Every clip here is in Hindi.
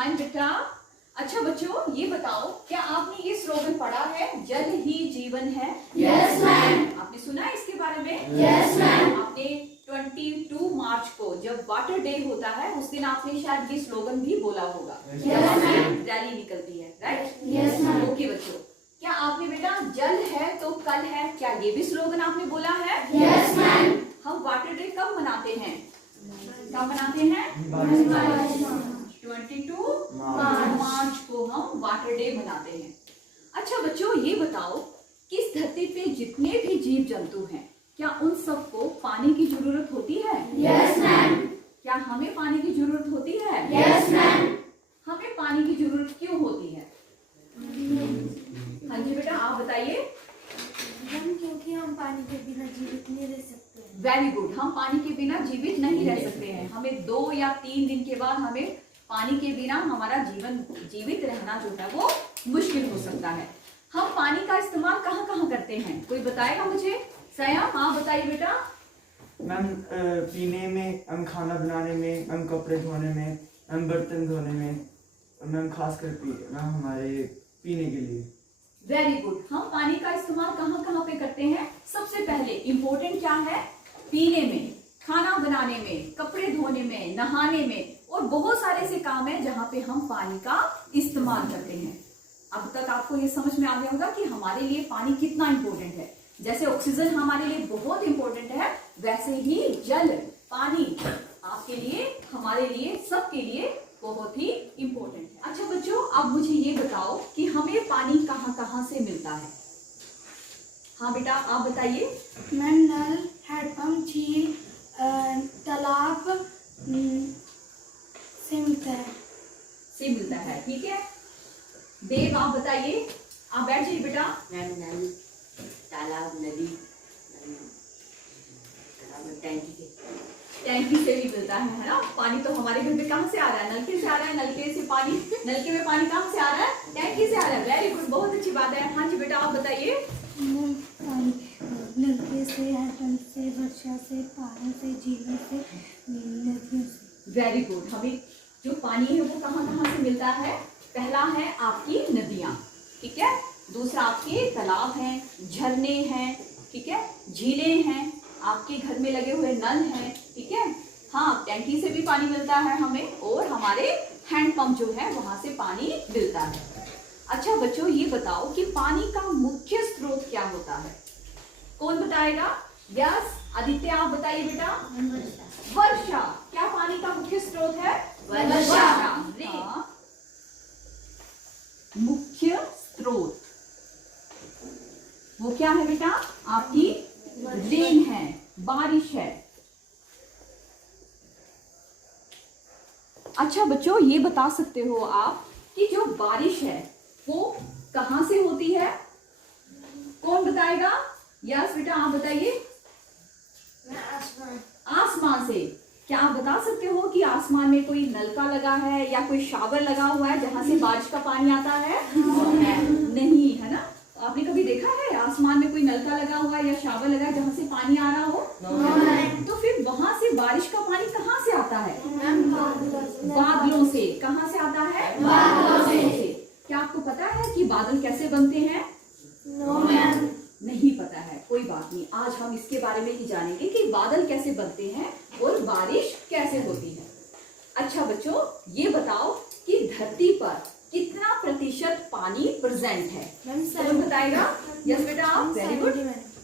फाइन बेटा। अच्छा बच्चों ये बताओ, क्या आपने ये स्लोगन पढ़ा है, जल ही जीवन है? Yes ma'am. आपने सुना है इसके बारे में? Yes ma'am. आपने 22 मार्च को जब वाटर डे होता है उस दिन आपने शायद ये स्लोगन भी बोला होगा। Yes ma'am. रैली निकलती है, राइट? Yes ma'am. ओके बच्चों, क्या आपने बेटा जल है तो कल है, क्या ये भी स्लोगन आपने बोला है? Yes ma'am. हम वाटर डे कब मनाते हैं? कब मनाते हैं? 22 मार्च को हम वाटर डे मनाते हैं। अच्छा बच्चों ये बताओ, किस धरती पे जितने भी जीव जंतु हैं, क्या उन सबको पानी की जरूरत होती है? Yes ma'am. क्या हमें पानी की जरूरत होती है? Yes ma'am. हमें पानी की जरूरत क्यों होती है? हाँ जी बेटा आप बताइए। क्योंकि हम पानी के बिना जीवित नहीं रह सकते हैं। वेरी गुड, हम पानी के बिना जीवित नहीं रह सकते हैं। हमें 2 या 3 दिन के बाद हमें पानी के बिना हमारा जीवित रहना जो है वो मुश्किल हो सकता है। हम पानी का इस्तेमाल कहाँ कहाँ करते हैं, कोई बताएगा मुझे? सयाम आप बताइए बेटा। मैम पीने में, हम खाना बनाने में, हम कपड़े धोने में, हम बर्तन धोने में, मैम खास कर मैम हमारे पीने के लिए। वेरी गुड, हम पानी का इस्तेमाल कहाँ कहाँ पे करते हैं? सबसे पहले इम्पोर्टेंट क्या है? पीने में, खाना बनाने में, कपड़े धोने में, नहाने में, और बहुत सारे से काम है जहाँ पे हम पानी का इस्तेमाल करते हैं। अब तक आपको ये समझ में आ गया होगा कि हमारे लिए पानी कितना इम्पोर्टेंट है। जैसे ऑक्सीजन हमारे लिए बहुत इम्पोर्टेंट है, वैसे ही जल, पानी आपके लिए, हमारे लिए, सबके लिए बहुत ही इम्पोर्टेंट है। अच्छा बच्चों अब मुझे ये बताओ कि हमें पानी कहाँ कहाँ से मिलता है? हाँ बेटा आप बताइए। मैम नल, हैंडपंप, झील, तालाब से मिलता है। ठीक है देव आप बताइए, आप बैठ जाइए बेटा। मैम नल, तालाब, नदी, टैंकी से भी मिलता है ना? पानी तो हमारे घर में कहाँ से आ रहा है? नलके से आ रहा है। नलके से पानी, नलके में पानी कहाँ से आ रहा है? टैंकी से आ रहा है। वेरी गुड, बहुत अच्छी बात है। हाँ जी बेटा आप बताइए। पानी नलके से, हैंडपंप से, वर्षा से, पहाड़ों से, झीलों से, नदियों से। वेरी गुड, हमें जो पानी है वो कहाँ कहाँ से मिलता है? पहला है आपकी नदियाँ, ठीक है। दूसरा आपके तालाब हैं, झरने हैं, ठीक है, झीलें हैं, आपके घर में लगे हुए नल हैं, ठीक है। हाँ टैंकी से भी पानी मिलता है हमें, और हमारे हैंडपंप जो है वहां से पानी मिलता है। अच्छा बच्चों ये बताओ कि पानी का मुख्य स्रोत क्या होता है? कौन बताएगा? यस आदित्य आप बताइए बेटा। वर्षा। क्या पानी का मुख्य स्रोत है? वर्षा। हाँ, मुख्य स्रोत वो क्या है बेटा? आपकी रेन है, बारिश है। अच्छा बच्चों ये बता सकते हो आप कि जो बारिश है वो कहां से होती है? कौन बताएगा? यस बेटा आप बताइए। आसमान से। क्या आप बता सकते हो कि आसमान में कोई नलका लगा है या कोई शावर लगा हुआ है जहां से बारिश का पानी आता है? नहीं, है ना? आपने कभी देखा है आसमान में कोई नलका लगा हुआ है या शावर लगा है जहां से पानी आ रहा हो? तो फिर वहां से बारिश का पानी कहाँ से आता है? बादलों से। कहाँ से आता है? बादलों से। क्या आपको पता है कि बादल कैसे बनते हैं? नहीं पता है, कोई बात नहीं, आज हम इसके बारे में ही जानेंगे कि बादल कैसे बनते हैं और बारिश कैसे होती है। अच्छा बच्चों ये बताओ कि धरती पर कितना प्रतिशत पानी प्रेजेंट है? कौन बताएगा? यस बेटा आप, वेरी गुड।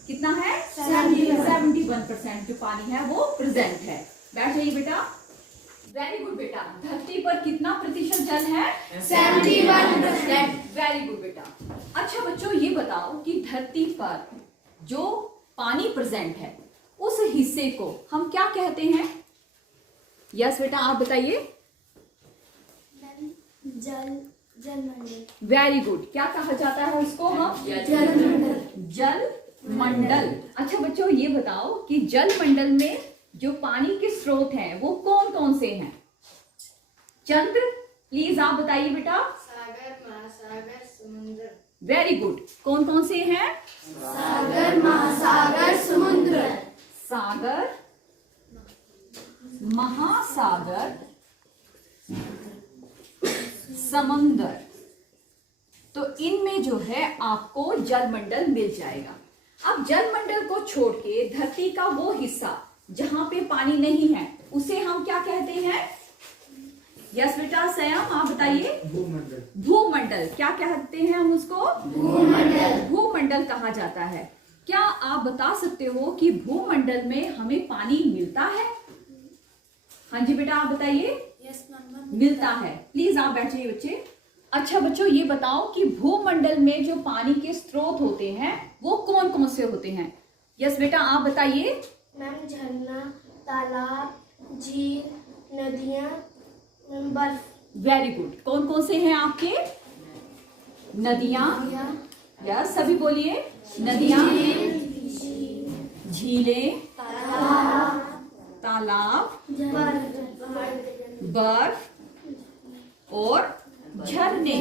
कितना है? 71% जो पानी है वो प्रेजेंट है। बैठ जाइए बेटा। वेरी गुड बेटा। धरती पर कितना प्रतिशत जल है? 71%। वेरी गुड बेटा। अच्छा बच्चों ये बताओ कि धरती पर जो पानी प्रेजेंट है उस हिस्से को हम क्या कहते हैं? यस बेटा आप बताइए। जलमंडल। Very good. क्या कहा जाता है उसको? हम जल मंडल। अच्छा बच्चों ये बताओ कि जल मंडल में जो पानी के स्रोत हैं वो कौन कौन से हैं? चंद्र प्लीज आप बताइए बेटा। सागर, महासागर, समुद्र। Very good. कौन कौन से हैं? सागर, महासागर, समुद्र। सागर, महासागर, समंदर। तो इनमें जो है आपको जलमंडल मिल जाएगा। अब जलमंडल को छोड़ के धरती का वो हिस्सा जहां पे पानी नहीं है उसे हम क्या कहते हैं? यस बेटा सयम आप बताइए। भूमंडल। भूमंडल। क्या कहते हैं हम उसको? भूमंडल। भूमंडल कहा जाता है। क्या आप बता सकते हो कि भूमंडल में हमें पानी मिलता है? हाँ जी बेटा आप बताइए। Yes ma'am. मिलता है। प्लीज आप बैठिए बच्चे। अच्छा बच्चों ये बताओ कि भूमंडल में जो पानी के स्रोत होते हैं वो कौन कौन से होते हैं? यस बेटा आप बताइए। मैम झरना, तालाब, झील, नदियाँ, बर्फ। Very good. कौन कौन से हैं आपके? नदियां। यस सभी बोलिए। नदियां, झीलें, तालाब, बर्फ और झरने।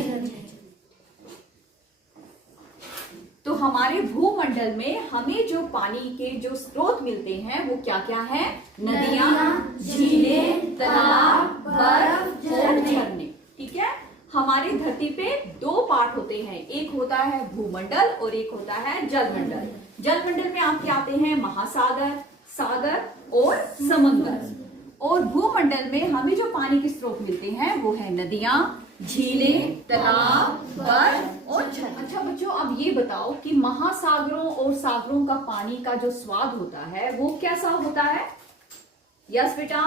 तो हमारे भूमंडल में हमें जो पानी के जो स्रोत मिलते हैं वो क्या क्या है? नदियां, झीलें, तालाब, बर्फ और झरने। ठीक है। हमारी धरती पे दो पार्ट होते हैं, एक होता है भूमंडल और एक होता है जलमंडल। जलमंडल में आपके आते हैं महासागर, सागर और समंदर। और भूमंडल में हमें जो पानी के स्रोत मिलते हैं वो है नदियां, झीलें, तालाब, बर्फ और झरने। अच्छा बच्चों अब ये बताओ कि महासागरों और सागरों का पानी का जो स्वाद होता है वो कैसा होता है? यस बेटा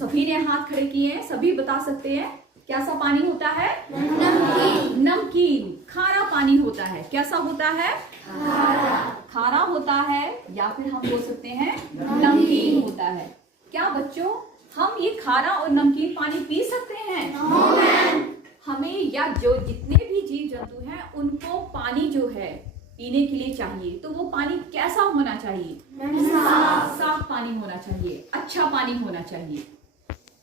सभी ने हाथ खड़े किए हैं, सभी बता सकते हैं कैसा पानी होता है? नमकीन। नमकीन खारा पानी होता है। कैसा होता है? खारा होता है या फिर हम बोल सकते हैं नमकीन होता है। क्या बच्चों हम ये खारा और नमकीन पानी पी सकते हैं? हमें या जो जितने भी जीव जंतु हैं उनको पानी जो है पीने के लिए चाहिए तो वो पानी कैसा होना चाहिए? साफ पानी होना चाहिए, अच्छा पानी होना चाहिए।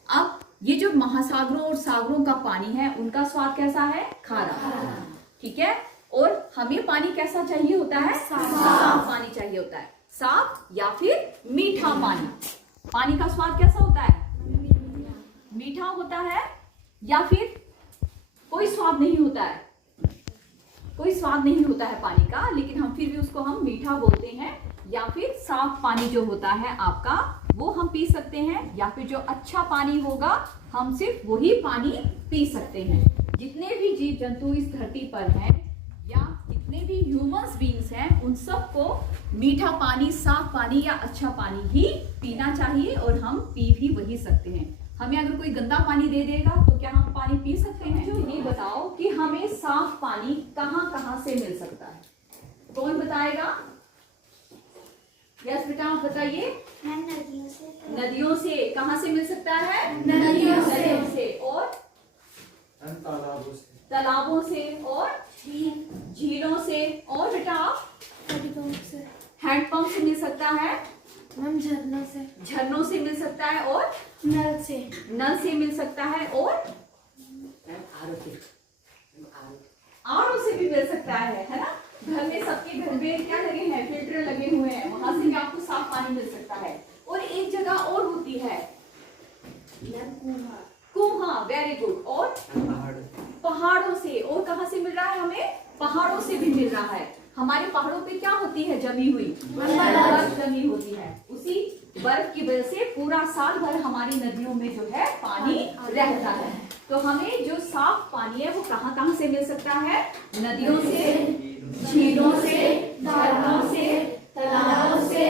अब ये जो महासागरों और सागरों का पानी है उनका स्वाद कैसा है? खारा। ठीक है। और हमें पानी कैसा चाहिए होता है? साफ पानी चाहिए होता है। साफ या फिर मीठा पानी। पानी का स्वाद कैसा होता है? मीठा होता है या फिर कोई स्वाद नहीं होता है? कोई स्वाद नहीं होता है पानी का, लेकिन हम फिर भी उसको हम मीठा बोलते हैं। या फिर साफ पानी जो होता है आपका वो हम पी सकते हैं, या फिर जो अच्छा पानी होगा हम सिर्फ वही पानी पी सकते हैं। जितने भी जीव जंतु इस धरती पर हैं या जितने भी ह्यूमंस बीइंग्स हैं उन सबको मीठा पानी, साफ पानी या अच्छा पानी ही पीना चाहिए और हम पी भी वही सकते हैं। हमें अगर कोई गंदा पानी दे देगा तो क्या हम पानी पी सकते हैं? जो ये बताओ कि हमें साफ पानी कहाँ कहाँ से मिल सकता है? कौन बताएगा? यस बेटा आप बताइए। नदियों से। नदियों से। कहाँ से मिल सकता है? नदियों से। और तालाबों से। तालाबों से और झीलों से। और बेटा हैंडपंप से मिल सकता है। मैम झरनों से। झरनों से मिल सकता है और नल से। नल से मिल सकता है और आरओ से भी मिल सकता है ना? घर में सबके घर में क्या लगे हैं? फिल्टर लगे हुए हैं, वहां से भी आपको साफ पानी मिल सकता है। और एक जगह और होती है कुआं। Very good. और पहाड़ों से। और कहां से मिल रहा है हमें? पहाड़ों से भी मिल रहा है। हमारे पहाड़ों पे क्या होती है जमी हुई? बर्फ जमी होती है। उसी बर्फ की वजह से पूरा साल भर हमारी नदियों में जो है पानी रहता है। तो हमें जो साफ पानी है वो कहाँ कहाँ से मिल सकता है? नदियों से, झीलों से, झरनों से, तालाबों से,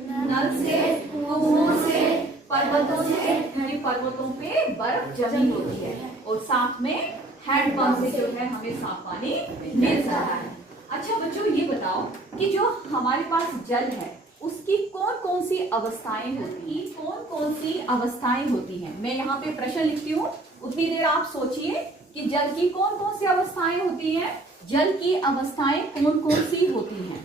नल से, कुओं से, पर्वतों से। यानी पर्वतों पे बर्फ जमी होती है और साथ में हैंडपंप से जो है हमें साफ पानी मिल सकता है। अच्छा बच्चों ये बताओ कि जो हमारे पास जल है उसकी कौन कौन सी अवस्थाएं होती हैं? कौन कौन सी अवस्थाएं होती हैं? मैं यहाँ पे प्रश्न लिखती हूँ, उतनी देर आप सोचिए कि जल की कौन कौन सी अवस्थाएं होती हैं। जल की अवस्थाएं कौन कौन सी होती हैं?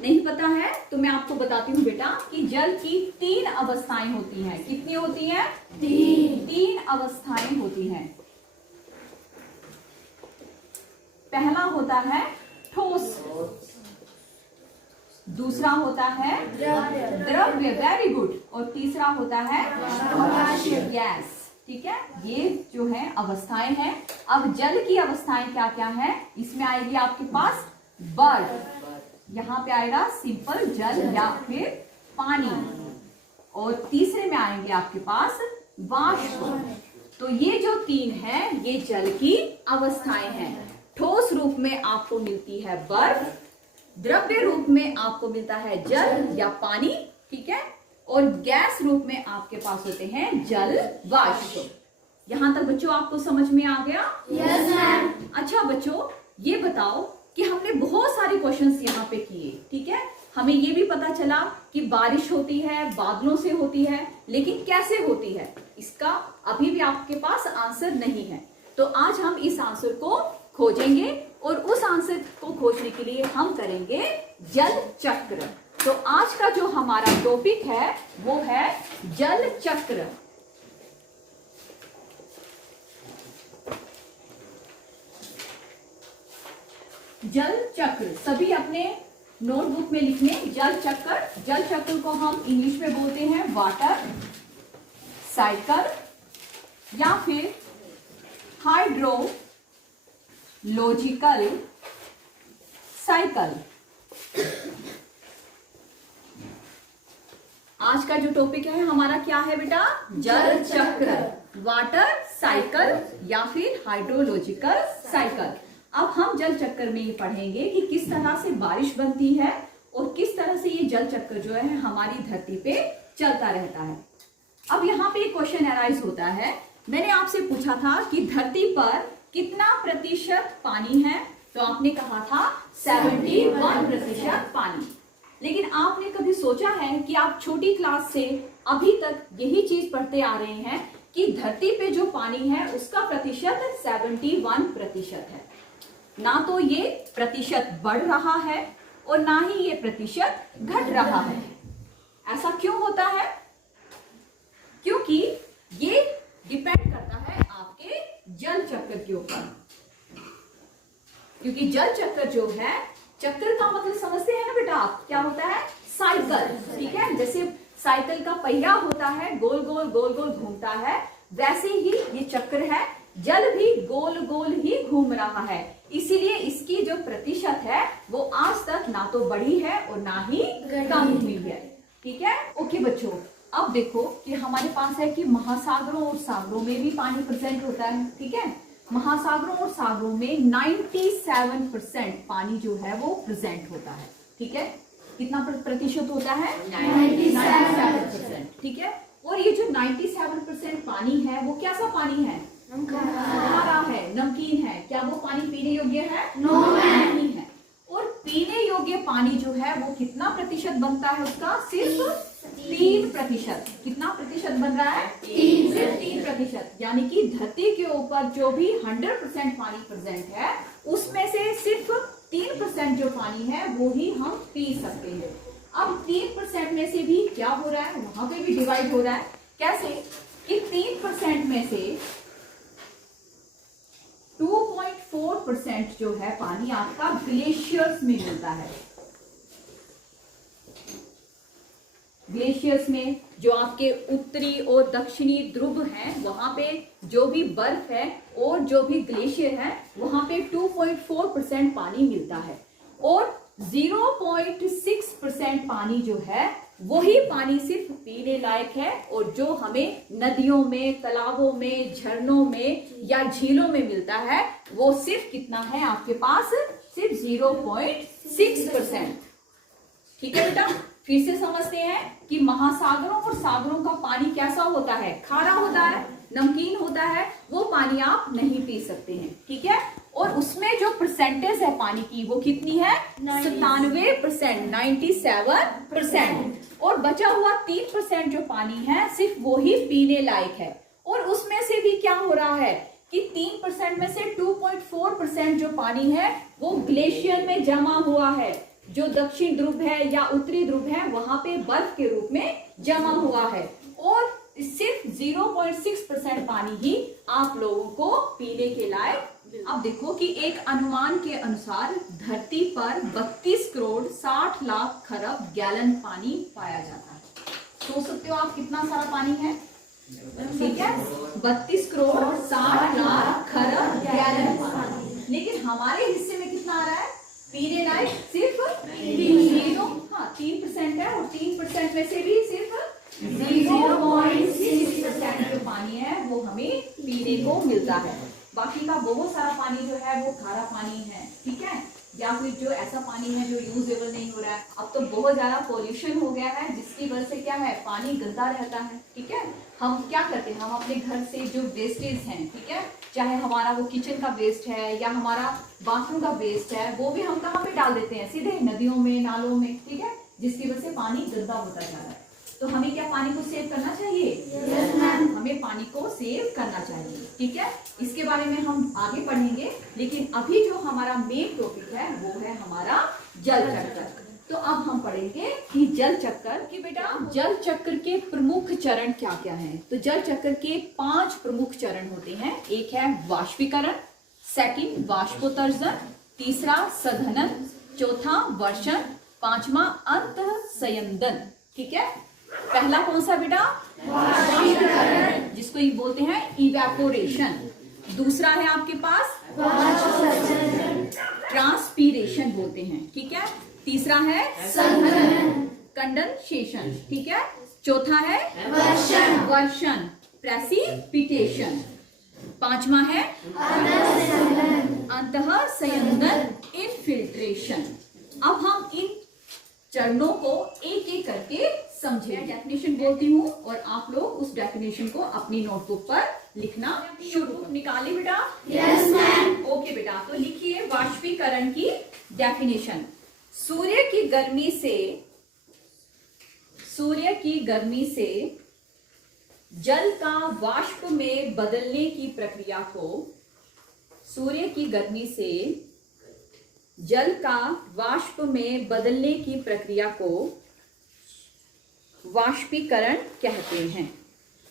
नहीं पता है तो मैं आपको बताती हूँ बेटा कि जल की 3 अवस्थाएं होती हैं। कितनी होती हैं? 3 अवस्थाएं होती हैं। पहला होता है ठोस, दूसरा होता है द्रव्य। Very good. और तीसरा होता है यस ठीक है, ये जो है अवस्थाएं हैं। अब जल की अवस्थाएं क्या क्या है, इसमें आएगी आपके पास बर्फ, यहाँ पे आएगा सिंपल जल या फिर पानी, और तीसरे में आएंगे आपके पास वाष्प। तो ये जो तीन है ये जल की अवस्थाएं हैं। ठोस रूप में आपको मिलती है बर्फ, द्रव्य रूप में आपको मिलता है जल या पानी, ठीक है, और गैस रूप में आपके पास होते हैं जल वाष्प। यहां तक बच्चों आपको समझ में आ गया? Yes ma'am. अच्छा बच्चों, ये बताओ कि हमने बहुत सारे क्वेश्चंस यहाँ पे किए, ठीक है, हमें ये भी पता चला कि बारिश होती है, बादलों से होती है, लेकिन कैसे होती है इसका अभी भी आपके पास आंसर नहीं है। तो आज हम इस आंसर को खोजेंगे, और उस आंसर को खोजने के लिए हम करेंगे जल चक्र। तो आज का जो हमारा टॉपिक है वो है जल चक्र। जल चक्र सभी अपने नोटबुक में लिख लें। जल चक्र, जल चक्र को हम इंग्लिश में बोलते हैं वाटर साइकिल या फिर हाइड्रोलॉजिकल साइकिल। आज का जो टॉपिक है हमारा क्या है बेटा? जल चक्र, वाटर साइकिल या फिर हाइड्रोलॉजिकल साइकिल। अब हम जल चक्र में ये पढ़ेंगे कि किस तरह से बारिश बनती है और किस तरह से ये जल चक्र जो है हमारी धरती पे चलता रहता है। अब यहाँ पे एक क्वेश्चन अराइज होता है, मैंने आपसे पूछा था कि धरती पर कितना प्रतिशत पानी है, तो आपने कहा था 71% पानी। लेकिन आपने कभी सोचा है कि आप छोटी क्लास से अभी तक यही चीज पढ़ते आ रहे हैं कि धरती पे जो पानी है उसका प्रतिशत 71% है। ना तो ये प्रतिशत बढ़ रहा है और ना ही ये प्रतिशत घट रहा है। ऐसा क्यों होता है? क्योंकि ये डिपेंड करता है आपके जल चक्र के ऊपर। क्योंकि जल चक्र जो है, चक्र का मतलब समझते हैं ना बेटा आप, क्या होता है? साइकिल, ठीक है, जैसे साइकिल का पहिया होता है, गोल गोल गोल गोल घूमता है, वैसे ही ये चक्र है, जल भी गोल गोल ही घूम रहा है। इसीलिए इसकी जो प्रतिशत है वो आज तक ना तो बढ़ी है और ना ही कम हुई है, ठीक है। ओके बच्चों, अब देखो कि हमारे पास है कि महासागरों और सागरों में भी पानी प्रेजेंट होता है, ठीक है। महासागरों और सागरों में 97% पानी जो है वो प्रेजेंट होता है, ठीक है। कितना प्रतिशत होता है? 97%, ठीक है। और ये जो 97% पानी है वो कैसा पानी है? खारा है, नमकीन है। क्या वो पानी पीने योग्य है? नहीं है। और पीने योग्य पानी जो है वो कितना प्रतिशत बनता है उसका? सिर्फ 3%। कितना प्रतिशत बन रहा है? सिर्फ 3%। यानी कि धरती के ऊपर जो भी 100% पानी प्रेजेंट है उसमें से सिर्फ 3% जो पानी है वो ही हम पी सकते हैं। अब 3% में से भी क्या हो रहा है? वहां पे भी डिवाइड हो रहा है। कैसे कि 3% में से 2.4% जो है पानी आपका ग्लेशियर्स में मिलता है। ग्लेशियर्स में जो आपके उत्तरी और दक्षिणी ध्रुव हैं वहां पे जो भी बर्फ है और जो भी ग्लेशियर है वहां पे 2.4% पानी मिलता है, और 0.6% पानी जो है वही पानी सिर्फ पीने लायक है, और जो हमें नदियों में, तालाबों में, झरनों में या झीलों में मिलता है वो सिर्फ कितना है आपके पास? सिर्फ 0.6%, ठीक है बेटा। फिर से समझते हैं कि महासागरों और सागरों का पानी कैसा होता है? खारा होता है, नमकीन होता है, वो पानी आप नहीं पी सकते हैं, ठीक है। और उसमें जो परसेंटेज है पानी की वो कितनी है? 97%, 97%। और बचा हुआ 3% जो पानी है सिर्फ वो ही पीने लायक है। और उसमें से भी क्या हो रहा है कि 3% में से 2.4% जो पानी है वो ग्लेशियर में जमा हुआ है। जो दक्षिण ध्रुव है या उत्तरी ध्रुव है वहां पे बर्फ के रूप में जमा हुआ है, और सिर्फ 0.6% पानी ही आप लोगों को पीने के लायक। अब देखो कि एक अनुमान के अनुसार धरती पर 32 करोड़ 60 लाख खरब गैलन पानी पाया जाता है। सोच सकते हो आप कितना सारा पानी है? ठीक है, 32 करोड़ 60 लाख खरब गैलन पानी। लेकिन हमारे हिस्से में कितना आ रहा है पीने लायक? सिर्फ 3% है, और 3% में से भी सिर्फ 0.6% जो पानी है वो हमें पीने को मिलता है। बाकी का बहुत सारा पानी जो है वो खारा पानी है, ठीक है, या फिर जो ऐसा पानी है जो यूजेबल नहीं हो रहा है। अब तो बहुत ज्यादा पॉल्यूशन हो गया है, जिसकी वजह से क्या है पानी गंदा रहता है, ठीक है। हम क्या करते हैं, हम अपने घर से जो वेस्टेज हैं, ठीक है, चाहे हमारा वो किचन का वेस्ट है या हमारा बाथरूम का वेस्ट है, वो भी हम कहाँ पे डाल देते हैं? सीधे नदियों में, नालों में, ठीक है, जिसकी वजह से पानी गंदा होता जा रहा है। तो हमें क्या पानी को सेव करना चाहिए? हमें पानी को सेव करना चाहिए, ठीक है। इसके बारे में हम आगे पढ़ेंगे, लेकिन अभी जो हमारा मेन टॉपिक है वो है हमारा जल चक्र। तो अब हम पढ़ेंगे कि जल चक्र की बेटा जल चक्र के प्रमुख चरण क्या क्या हैं। तो जल चक्र के 5 प्रमुख चरण होते हैं। एक है वाष्पीकरण, सेकंड वाष्पोत्सर्जन, तीसरा सघनन, चौथा वर्षण, पांचवा अंतः संयंदन, ठीक है। पहला कौन सा बेटा? वाष्पीकरण, जिसको ये बोलते हैं इवेपोरेशन। दूसरा है आपके पास ट्रांसपीरेशन बोलते हैं, ठीक है। तीसरा है कंडेंसेशन, ठीक है। चौथा है वर्षण, प्रेसिपिटेशन। पांचवा है अंतः संयंदन, इनफिल्ट्रेशन। अब हम इन चरणों को एक एक करके समझे। डेफिनेशन बोलती हूँ और आप लोग उस डेफिनेशन को अपनी नोटबुक पर लिखना शुरू निकालिए बेटा। Yes ma'am. ओके बेटा, तो लिखिए वाष्पीकरण की डेफिनेशन। सूर्य की गर्मी से जल का वाष्प में बदलने की प्रक्रिया को जल का वाष्प में बदलने की प्रक्रिया को वाष्पीकरण कहते हैं।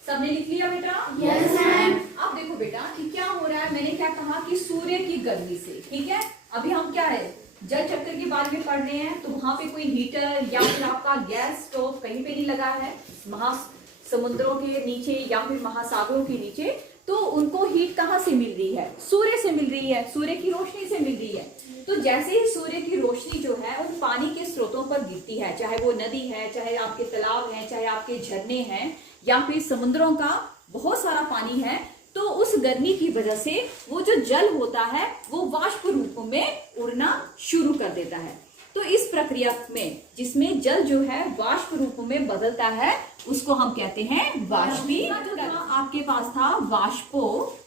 सबने लिख लिया बेटा? Yes ma'am. अब देखो बेटा कि क्या हो रहा है। मैंने क्या कहा कि सूर्य की गर्मी से, ठीक है। अभी हम क्या है जल चक्र के बारे में पढ़ रहे हैं, तो वहां पे कोई हीटर या फिर आपका गैस स्टोव कहीं पे नहीं लगा है। महासमुद्रों के नीचे या फिर महासागरों के नीचे, तो उनको हीट कहाँ से मिल रही है? सूर्य से मिल रही है, सूर्य की रोशनी से मिल रही है। तो जैसे ही सूर्य की रोशनी जो है उन पानी के स्रोतों पर गिरती है, चाहे वो नदी है, चाहे आपके तालाब हैं, चाहे आपके झरने हैं, या फिर समुद्रों का बहुत सारा पानी है, तो उस गर्मी की वजह से वो जो जल होता है वो वाष्प रूप में उड़ना शुरू कर देता है। तो इस प्रक्रिया में जिसमें जल जो है वाष्प रूप में बदलता है, उसको हम कहते हैं वाष्पीकरण। आपके पास था वाष्पोत्सर्जन,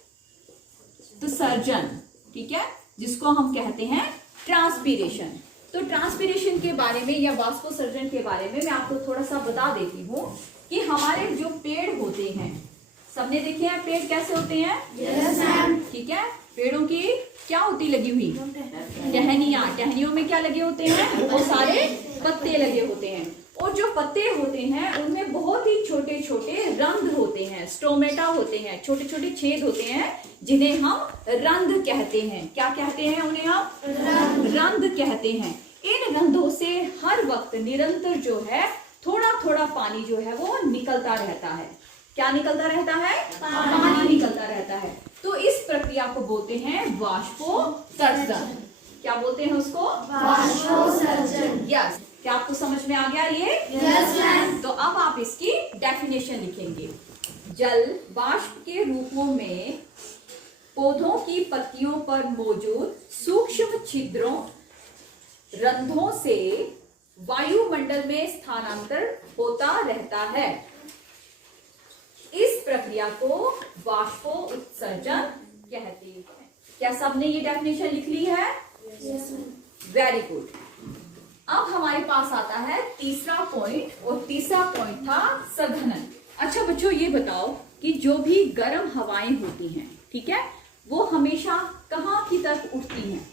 ठीक है, जिसको हम कहते हैं ट्रांसपीरेशन। तो ट्रांसपीरेशन के बारे में या वाष्पोत्सर्जन के बारे में मैं आपको थोड़ा सा बता देती हूँ कि हमारे जो पेड़ होते हैं, सबने देखे हैं पेड़ कैसे होते हैं? Yes ma'am. ठीक है, पेड़ों की क्या होती लगी हुई? टहनियों में क्या लगे होते हैं? बहुत सारे पत्ते लगे होते हैं, और जो पत्ते होते हैं उनमें बहुत ही छोटे छोटे रंध्र होते हैं, स्टोमेटा होते हैं, छोटे छोटे छेद होते हैं, जिन्हें हम रंध्र कहते हैं। क्या कहते हैं उन्हें? हम रंध्र कहते हैं। इन रंध्रों से हर वक्त निरंतर जो है थोड़ा थोड़ा पानी जो है वो निकलता रहता है। क्या निकलता रहता है? पानी निकलता रहता है। तो इस प्रक्रिया को बोलते हैं वाष्पोत्सर्जन। क्या बोलते हैं उसको? वाष्पोत्सर्जन। यस। क्या आपको समझ में आ गया ये? Yes ma'am. तो अब आप इसकी डेफिनेशन लिखेंगे। जल वाष्प के रूपों में पौधों की पत्तियों पर मौजूद सूक्ष्म छिद्रों, रंध्रों से वायुमंडल में स्थानांतर होता रहता है। इस प्रक्रिया को वाष्पोत्सर्जन कहते हैं। क्या सबने ये डेफिनेशन लिख ली है? Yes ma'am. Very good. अब हमारे पास आता है तीसरा पॉइंट, और तीसरा पॉइंट था सघनन। अच्छा बच्चों, ये बताओ कि जो भी गर्म हवाएं होती हैं, ठीक है, वो हमेशा कहाँ की तरफ उठती हैं?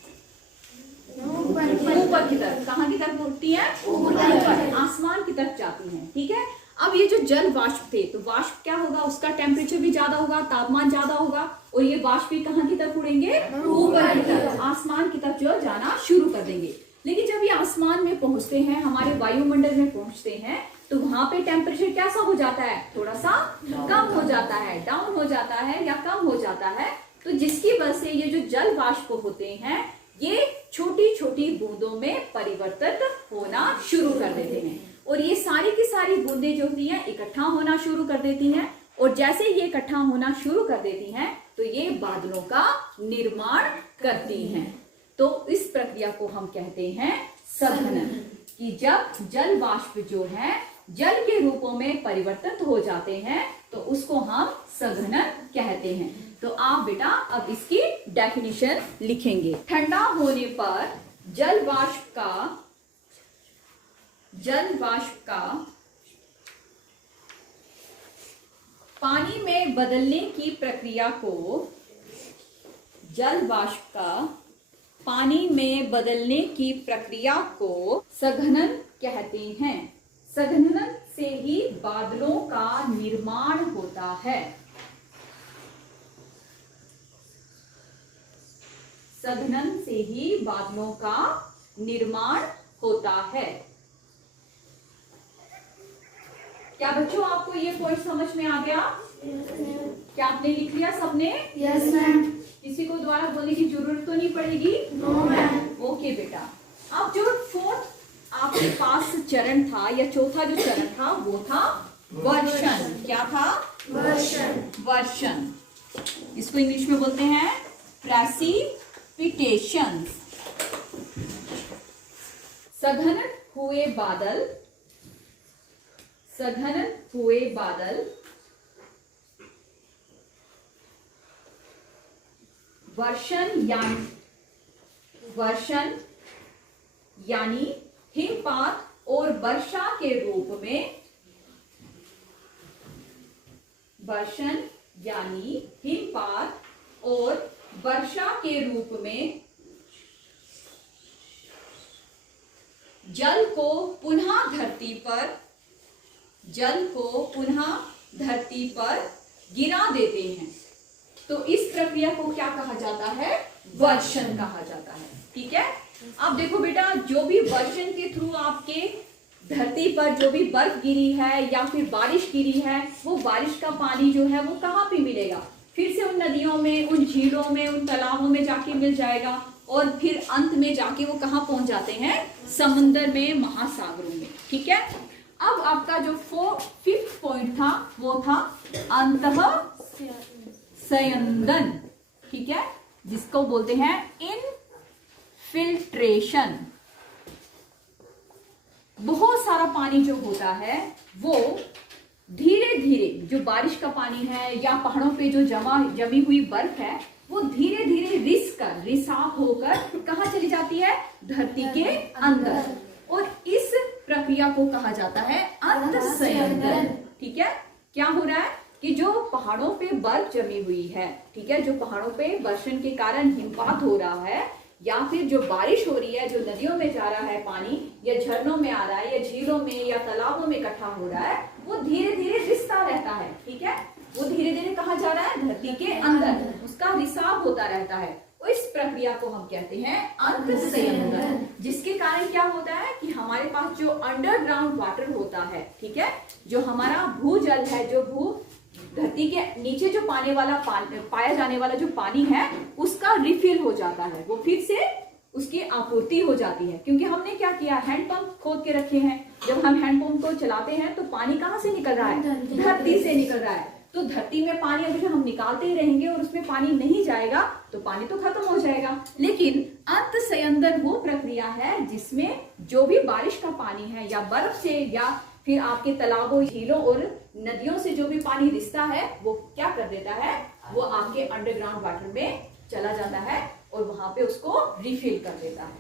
ऊपर की तरफ। कहाँ की तरफ उठती है? ऊपर, आसमान की तरफ जाती हैं, ठीक है। अब ये जो जल वाष्प थे, तो वाष्प क्या होगा? उसका टेम्परेचर भी ज्यादा होगा, तापमान ज्यादा होगा, और ये वाष्प भी कहाँ की तरफ उड़ेंगे? ऊपर की तरफ, आसमान की तरफ जो जाना शुरू कर देंगे। लेकिन जब ये आसमान में पहुंचते हैं, हमारे वायुमंडल में पहुंचते हैं, तो वहां पे टेम्परेचर कैसा हो जाता है, थोड़ा सा कम हो जाता है, डाउन हो जाता है या कम हो जाता है। तो जिसकी वजह से ये जो जल वाष्प होते हैं ये छोटी छोटी बूंदों में परिवर्तित होना शुरू कर देते हैं और ये सारी की सारी बूंदें जो होती हैं इकट्ठा होना शुरू कर देती हैं और जैसे ये इकट्ठा होना शुरू कर देती हैं तो ये बादलों का निर्माण करती हैं। तो इस प्रक्रिया को हम कहते हैं सघनन, कि जब जल वाष्प जो है जल के रूपों में परिवर्तित हो जाते हैं तो उसको हम सघनन कहते हैं। तो आप बेटा अब इसकी डेफिनेशन लिखेंगे। ठंडा होने पर जल वाष्प का पानी में बदलने की प्रक्रिया को जल वाष्प का पानी में बदलने की प्रक्रिया को सघनन कहते हैं। सघनन से ही बादलों का निर्माण होता है। सघनन से ही बादलों का निर्माण होता है। क्या बच्चों आपको ये पॉइंट समझ में आ गया? क्या आपने लिख लिया सबने? Yes ma'am. किसी को दोबारा बोलने की जरूरत तो नहीं पड़ेगी? No ma'am. ओके बेटा। अब जो फोर्थ आपके पास चरण था या चौथा जो चरण था वो था वर्षण। क्या था? वर्षण। वर्षण। इसको इंग्लिश में बोलते हैं प्रेसिपिटेशन। सघन हुए बादल वर्षण यानी हिमपात और वर्षा के रूप में, वर्षण यानी हिमपात और वर्षा के रूप में जल को पुनः धरती पर गिरा देते हैं। तो इस प्रक्रिया को क्या कहा जाता है? वर्षण कहा जाता है। ठीक है। अब देखो बेटा, जो भी वर्षण के थ्रू आपके धरती पर जो भी बर्फ गिरी है या फिर बारिश गिरी है, वो बारिश का पानी जो है वो कहाँ पे मिलेगा? फिर से उन नदियों में, उन झीलों में, उन तालाबों में जाके मिल जाएगा और फिर अंत में जाके वो कहाँ पहुंच जाते हैं? समुद्र में, महासागरों में। ठीक है। अब आपका जो फिफ्थ पॉइंट था वो था अंतः संयंदन। ठीक है, जिसको बोलते हैं इनफिल्ट्रेशन। बहुत सारा पानी जो होता है वो धीरे धीरे, जो बारिश का पानी है या पहाड़ों पे जो जमी हुई बर्फ है, वो धीरे धीरे रिसाव होकर कहाँ चली जाती है? धरती के अंदर। और इस प्रक्रिया को कहा जाता है अंतःसंयंदन। ठीक है। क्या हो रहा है कि जो पहाड़ों पे बर्फ जमी हुई है, ठीक है, जो पहाड़ों पे वर्षण के कारण हिमपात हो रहा है या फिर जो बारिश हो रही है, जो नदियों में जा रहा है पानी या झरनों में आ रहा है या झीलों में या तालाबों में इकट्ठा हो रहा है, वो धीरे धीरे रिसता रहता है। ठीक है। वो धीरे धीरे कहाँ जा रहा है? धरती के अंदर, उसका रिसाव होता रहता है। इस प्रक्रिया को हम कहते हैं अंतःसंयंदन। जिसके कारण क्या होता है कि हमारे पास जो अंडरग्राउंड वाटर होता है, ठीक है, जो हमारा भूजल है, जो धरती के नीचे जो पाया जाने वाला जो पानी है, उसका रिफिल हो जाता है, वो फिर से उसकी आपूर्ति हो जाती है। क्योंकि हमने क्या किया? हैंडपंप खोद के रखे हैं। जब हम हैंडपंप को चलाते हैं तो पानी कहाँ से निकल रहा है? धरती से निकल रहा है। तो धरती में पानी अगर हम निकालते ही रहेंगे और उसमें पानी नहीं जाएगा तो पानी तो खत्म हो जाएगा। लेकिन अंतःसंयंदन वो प्रक्रिया है जिसमें जो भी बारिश का पानी है या बर्फ से या फिर आपके तालाबों, झीलों और नदियों से जो भी पानी रिसता है, वो क्या कर देता है? वो आपके अंडरग्राउंड वाटर में चला जाता है और वहां पे उसको रिफिल कर देता है।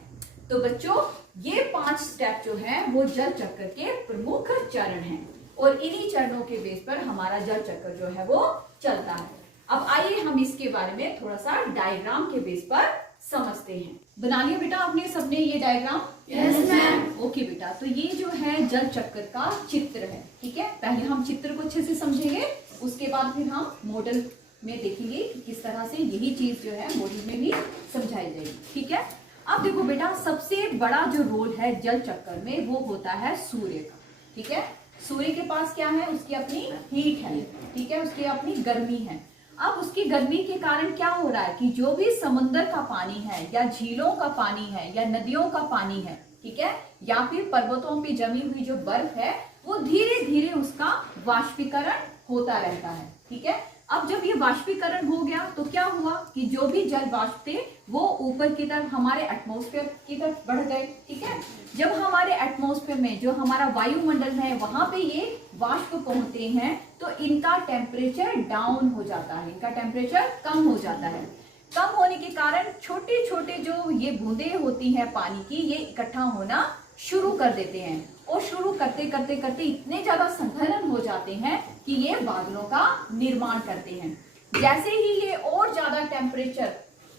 तो बच्चों, ये 5 स्टेप जो है वो जल चक्र के प्रमुख चरण हैं और इन्हीं चरणों के बेस पर हमारा जल चक्र जो है वो चलता है। अब आइए हम इसके बारे में थोड़ा सा डायग्राम के बेस पर समझते हैं। बना लिया बेटा आपने सबने ये डायग्राम? Yes ma'am. ओके बेटा, तो ये जो है जल चक्र का चित्र है। ठीक है। पहले हम चित्र को अच्छे से समझेंगे, उसके बाद फिर हम मॉडल में देखेंगे कि किस तरह से यही चीज जो है मॉडल में भी समझाई जाएगी। ठीक है। अब देखो बेटा, सबसे बड़ा जो रोल है जल चक्र में वो होता है सूर्य का। ठीक है। सूर्य के पास क्या है, उसकी अपनी हीट है, ठीक है, उसकी अपनी गर्मी है। अब उसकी गर्मी के कारण क्या हो रहा है कि जो भी समुद्र का पानी है या झीलों का पानी है या नदियों का पानी है, ठीक है, या फिर पर्वतों पे जमी हुई जो बर्फ है, वो धीरे धीरे उसका वाष्पीकरण होता रहता है, ठीक है। अब जब ये वाष्पीकरण हो गया तो क्या हुआ कि जो भी जल वाष्प थे वो ऊपर की तरफ हमारे एटमॉस्फेयर की तरफ बढ़ गए, ठीक है। जब हमारे एटमॉस्फेयर में जो हमारा वायुमंडल है वहां पे ये वाष्प पहुंचते हैं तो इनका टेम्परेचर डाउन हो जाता है, इनका टेम्परेचर कम हो जाता है। कम होने के कारण छोटे छोटे जो ये बूंदें होती हैं पानी की, ये इकट्ठा होना शुरू कर देते हैं और शुरू करते करते करते इतने ज्यादा संघनन हो जाते हैं कि ये बादलों का निर्माण करते हैं। जैसे ही ये और ज्यादा टेम्परेचर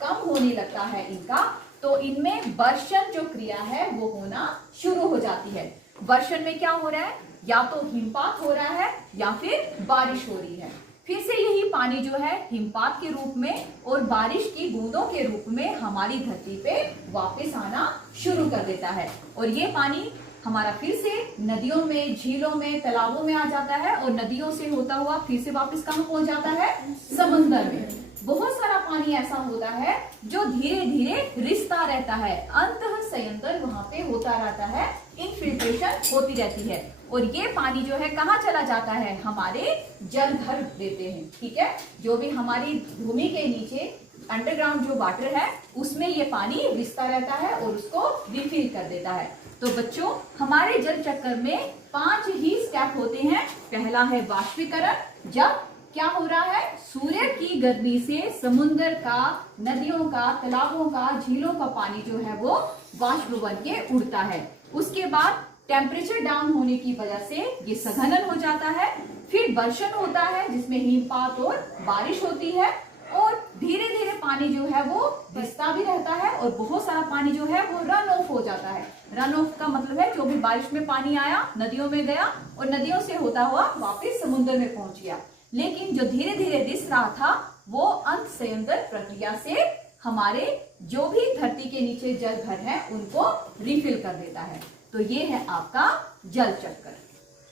कम होने लगता है इनका, तो इनमें वर्षण जो क्रिया है वो होना शुरू हो जाती है। वर्षण में क्या हो रहा है, या तो हिमपात हो रहा है या फिर बारिश हो रही है। फिर से यही पानी जो है हिमपात के रूप में और बारिश की बूंदों के रूप में हमारी धरती पे वापस आना शुरू कर देता है और ये पानी हमारा फिर से नदियों में, झीलों में, तालाबों में आ जाता है और नदियों से होता हुआ फिर से वापस कहाँ पहुंच जाता है, समुद्र में। बहुत सारा पानी ऐसा होता है जो धीरे धीरे रिसता रहता है, अंतः संयंत्र वहां पे होता रहता है, इनफिल्ट्रेशन होती रहती है और ये पानी जो है कहाँ चला जाता है, हमारे जल भर देते हैं, ठीक है। जो भी हमारी भूमि के नीचे अंडरग्राउंड जो वाटर है उसमें ये पानी रिसता रहता है और उसको रिफिल कर देता है। तो बच्चों, हमारे जल चक्र में 5 ही स्टेप होते हैं। पहला है वाष्पीकरण, जब क्या हो रहा है, सूर्य की गर्मी से समुद्र का, नदियों का, तालाबों का, झीलों का पानी जो है वो वाष्प बन के उड़ता है। उसके बाद टेम्परेचर डाउन होने की वजह से ये संघनन हो जाता है। फिर वर्षण होता है जिसमें हिमपात और बारिश होती है और धीरे धीरे पानी जो है वो रिसता भी रहता है और बहुत सारा पानी जो है वो रन ऑफ हो जाता है। रन ऑफ का मतलब है जो भी बारिश में पानी आया नदियों में गया और नदियों से होता हुआ वापस समुद्र में पहुंच गया। लेकिन जो धीरे धीरे रिस रहा था वो अंत संयंत्र प्रक्रिया से हमारे जो भी धरती के नीचे जल भर है उनको रिफिल कर देता है। तो ये है आपका जल चक्र।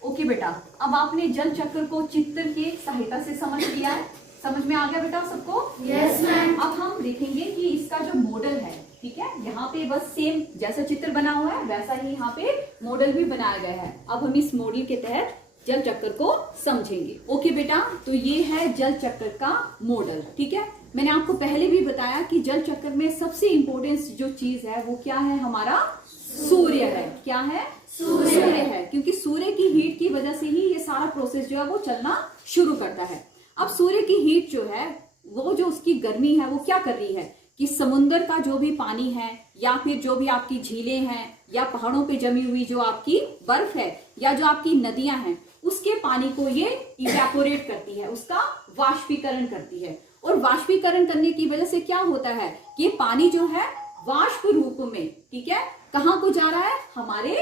ओके बेटा, अब आपने जल चक्र को चित्र की सहायता से समझ लिया है, समझ में आ गया बेटा सबको? Yes ma'am. अब हम देखेंगे कि इसका जो मॉडल है, ठीक है, यहाँ पे बस सेम जैसा चित्र बना हुआ है वैसा ही यहाँ पे मॉडल भी बनाया गया है। अब हम इस मॉडल के तहत जल चक्र को समझेंगे। ओके बेटा, तो ये है जल चक्र का मॉडल, ठीक है। मैंने आपको पहले भी बताया कि जल चक्र में सबसे इंपॉर्टेंट जो चीज है वो क्या है, हमारा सूर्य है। क्या है? सूर्य है, क्योंकि सूर्य की हीट की वजह से ही ये सारा प्रोसेस जो है वो चलना शुरू करता है। अब सूर्य की हीट जो है वो जो उसकी गर्मी है वो क्या कर रही है कि समुद्र का जो भी पानी है या फिर जो भी आपकी झीलें हैं या पहाड़ों पे जमी हुई जो आपकी बर्फ है या जो आपकी नदियां हैं उसके पानी को ये इवेपोरेट करती है, उसका वाष्पीकरण करती है। और वाष्पीकरण करने की वजह से क्या होता है कि पानी जो है वाष्प रूप में, ठीक है, कहाँ को जा रहा है, हमारे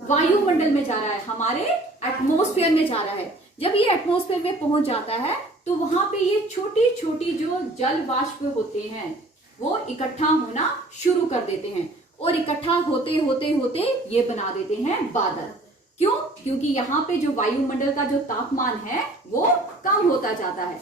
वायुमंडल में जा रहा है, हमारे एटमॉस्फेयर में जा रहा है। जब ये एटमॉस्फेयर में पहुंच जाता है तो वहां पे ये छोटी छोटी जो जल वाष्प होते हैं वो इकट्ठा होना शुरू कर देते हैं और इकट्ठा होते होते होते ये बना देते हैं बादल। क्यों? क्योंकि यहाँ पे जो वायुमंडल का जो तापमान है वो कम होता जाता है।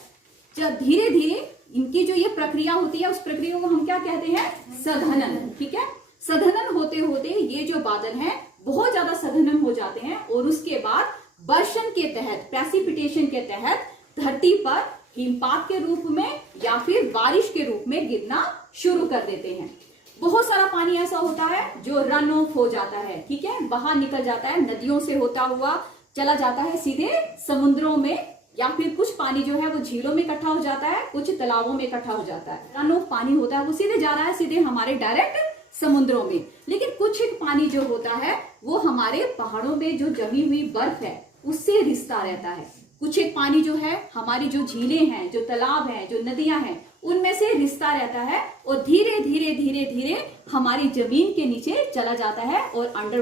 जब धीरे धीरे इनकी जो ये प्रक्रिया होती है उस प्रक्रिया को हम क्या कहते हैं, सघनन, ठीक है। सघनन होते होते ये जो बादल हैं बहुत ज्यादा सघनन हो जाते हैं और उसके बाद वर्षण के तहत, प्रेसिपिटेशन के तहत धरती पर हिमपात के रूप में या फिर बारिश के रूप में गिरना शुरू कर देते हैं। बहुत सारा पानी ऐसा होता है जो रन ऑफ हो जाता है, ठीक है, बाहर निकल जाता है, नदियों से होता हुआ चला जाता है सीधे समुद्रों में, या फिर कुछ पानी जो है वो झीलों में इकट्ठा हो जाता है, कुछ तालाबों में इकट्ठा हो जाता है। रन ऑफ पानी होता है वो सीधे जा रहा है सीधे हमारे डायरेक्ट समुद्रों में। लेकिन कुछ एक पानी जो होता है वो हमारे पहाड़ों में जो जमी हुई बर्फ है उससे रिसता रहता है। कुछ एक पानी जो है हमारी जो झीलें हैं, जो तालाब हैं, जो नदियां हैं उनमें से रिसता रहता है और धीरे धीरे धीरे धीरे हमारी जमीन के नीचे चला जाता है और अंडर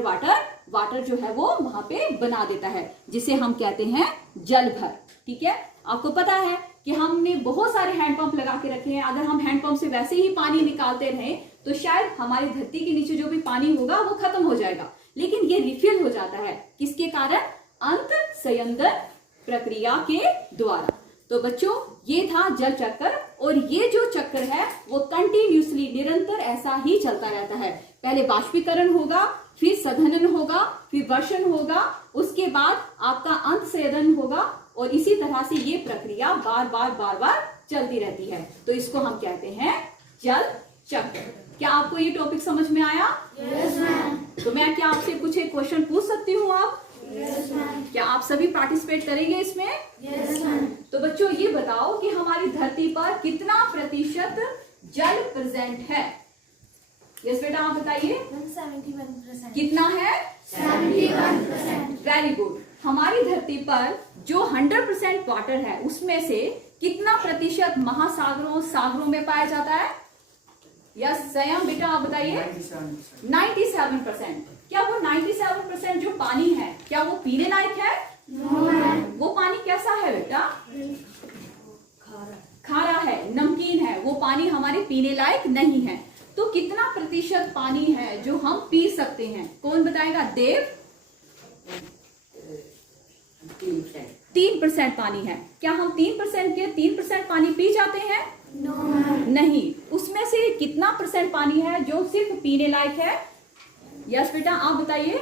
वाटर जो है वो वहां पे बना देता है, जिसे हम कहते हैं जल भर, ठीक है। आपको पता है कि हमने बहुत सारे हैंडपंप लगा के रखे हैं। अगर हम हैंडपंप से वैसे ही पानी निकालते रहे तो शायद हमारी धरती के नीचे जो भी पानी होगा वो खत्म हो जाएगा। लेकिन ये रिफिल हो जाता है, किसके कारण? अंत संयंत्र प्रक्रिया के द्वारा। तो बच्चों ये था जल चक्र, और ये जो चक्र है वो कंटिन्यूसली निरंतर ऐसा ही चलता रहता है। पहले बाष्पीकरण होगा, फिर सघनन होगा, फिर वर्षण होगा, उसके बाद आपका अंत संयंत्र होगा, और इसी तरह से ये प्रक्रिया बार बार चलती रहती है। तो इसको हम कहते हैं जल चक्र। क्या आपको ये टॉपिक समझ में आया? Yes, ma'am. तो मैं क्या आपसे कुछ एक क्वेश्चन पूछ सकती हूँ आप? Yes, ma'am. क्या आप सभी पार्टिसिपेट करेंगे इसमें? Yes, ma'am. तो बच्चों ये बताओ कि हमारी धरती पर कितना प्रतिशत जल प्रेजेंट है? यस बेटा आप बताइए। 71%। कितना है? 71%. Very good. हमारी धरती पर जो 100% वाटर है उसमें से कितना प्रतिशत महासागरों सागरों में पाया जाता है? यस स्वयं बेटा आप बताइए। 97%। 97%। क्या वो 97% जो पानी है क्या वो पीने लायक है? No, ma'am. वो पानी कैसा है बेटा? खारा है, नमकीन है, वो पानी हमारे पीने लायक नहीं है। तो कितना प्रतिशत पानी है जो हम पी सकते हैं? कौन बताएगा? देव। 3% पानी है। क्या हम 3% के 3% पानी पी जाते हैं? No, ma'am. नहीं। उसमें से कितना % पानी है जो सिर्फ पीने लायक है? यस बेटा आप बताइए।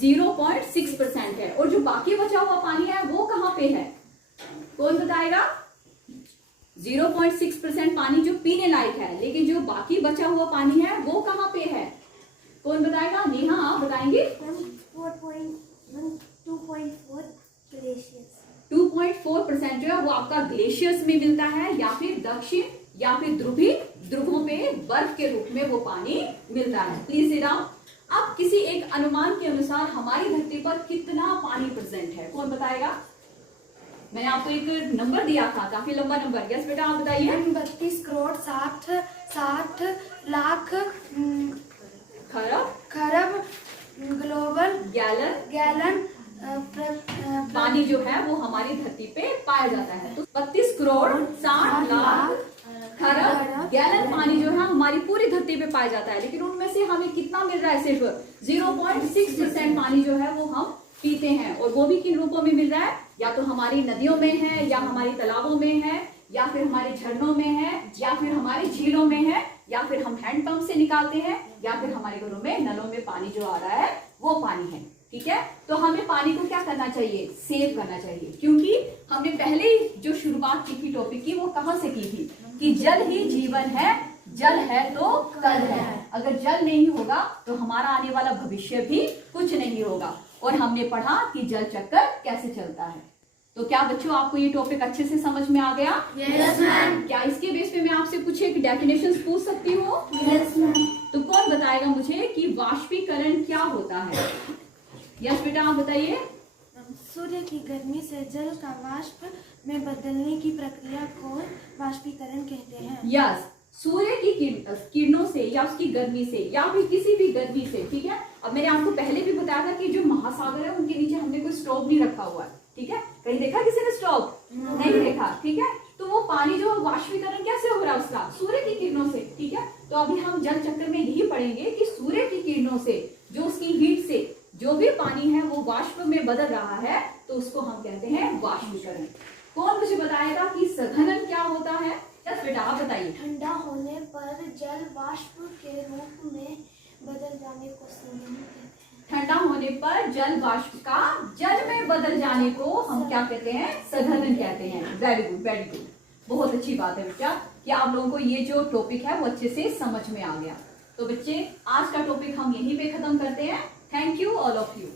0.6% है। और जो बाकी बचा हुआ पानी है वो कहाँ पे है? कौन बताएगा? 0.6% पानी जो पीने लायक है, लेकिन जो बाकी बचा हुआ पानी है वो कहाँ पे है? कौन बताएगा? नेहा आप बताएंगे। 2.4% जो है वो आपका ग्लेशियर्स में मिलता है, या फिर दक्षिण या फिर ध्रुवों पे बर्फ के रूप में वो पानी मिलता है। Please sit down. अब किसी एक अनुमान के अनुसार हमारी धरती पर कितना पानी प्रेजेंट है? कौन बताएगा? मैंने आपको एक नंबर दिया था, काफी लंबा नंबर। यस बेटा आप बताइए। 32 करोड़ 60 लाख खरब ग्लोबल गैलन पानी जो है वो हमारी धरती पे पाया जाता है। तो 32 करोड़ 60 लाख खरब गैलन पानी जो है हमारी पूरी धरती पे पाया जाता है, लेकिन उनमें से हमें कितना मिल रहा है? सिर्फ 0.6% पानी जो है वो हम पीते हैं। और वो भी किन रूपों में मिल रहा है? या तो हमारी नदियों में है, या हमारी तालाबों में है, या फिर हमारे झरनों में है, या फिर हमारे झीलों में है, या फिर हम हैंडपंप से निकालते हैं, या फिर हमारे घरों में नलों में पानी जो आ रहा है वो पानी है। ठीक है, तो हमें पानी को क्या करना चाहिए? सेव करना चाहिए। क्योंकि हमने पहले ही जो शुरुआत की थी टॉपिक की वो कहाँ से की थी कि जल ही जीवन है, जल है तो कल है। अगर जल नहीं होगा तो हमारा आने वाला भविष्य भी कुछ नहीं होगा। और हमने पढ़ा कि जल चक्र कैसे चलता है। तो क्या बच्चों आपको ये टॉपिक अच्छे से समझ में आ गया? Yes, ma'am. क्या इसके बेस पे मैं आपसे कुछ एक डेफिनेशन पूछ सकती हूँ? Yes, ma'am. तो कौन बताएगा मुझे कि वाष्पीकरण क्या होता है? यस बेटा आप बताइए। सूर्य की गर्मी से जल का वाष्प में बदलने की प्रक्रिया को वाष्पीकरण कहते हैं। यस, सूर्य की किरणों से या उसकी गर्मी से या फिर किसी भी गर्मी से। ठीक है, अब मैंने आपको पहले भी बताया था कि जो महासागर है उनके नीचे हमने कोई स्टोव नहीं रखा हुआ है। ठीक है, कहीं देखा किसी ने स्टोव? नहीं देखा। ठीक है, तो वो पानी जो वाष्पीकरण कैसे हो रहा है उसका? सूर्य की किरणों से। ठीक है, तो अभी हम जल चक्र में यही पढ़ेंगे कि सूर्य की किरणों से जो उसकी हीट से जो भी पानी है वो वाष्प में बदल रहा है, तो उसको हम कहते हैं वाष्पीकरण। कौन मुझे बताएगा कि सघनन क्या होता है? यस बेटा आप बताइए। ठंडा होने पर जल वाष्प के रूप में बदल जाने को सघनन कहते हैं। ठंडा होने पर जल वाष्प का जल में बदल जाने को हम क्या कहते हैं? सघनन कहते हैं। Very good, very good. बहुत अच्छी बात है बच्चा कि आप लोगों को ये जो टॉपिक है वो अच्छे से समझ में आ गया। तो बच्चे आज का टॉपिक हम यहीं पे खत्म करते हैं। Thank you all of you.